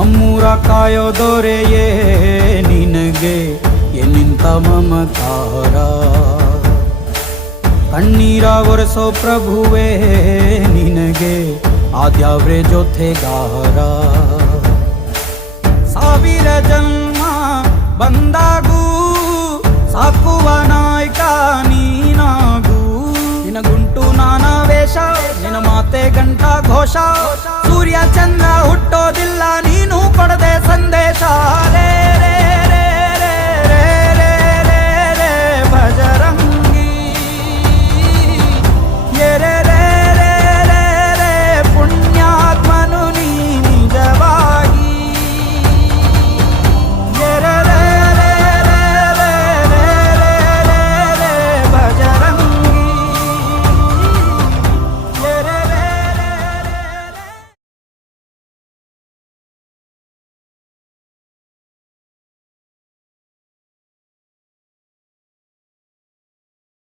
ನಮ್ಮೂರ ಕಾಯೋ ದೊರೆಯೇ ನಿನಗೆ ಎನ್ನಿಂತ ಮಮಕಾರ. ಕಣ್ಣೀರ ಒರೆಸೋ ಪ್ರಭುವೇ ನಿನಗೆ ಆದ್ಯಾವ್ರೆ ಜೊತೆಗಾರ. ಸಾವಿರ ಜನ್ಮ ಬಂದಾಗೂ ಸಾಕುವ ನಾಯಕ ನೀನಾಗೂ. ನಿನಗುಂಟು ನಾನಾ ವೇಷ, ನಿನ್ನ ಮಾತೆ ಗಂಟ ಘೋಷ. ಸೂರ್ಯ ಚಂದ್ರ ಹುಟ್ಟೋದಿಲ್ಲ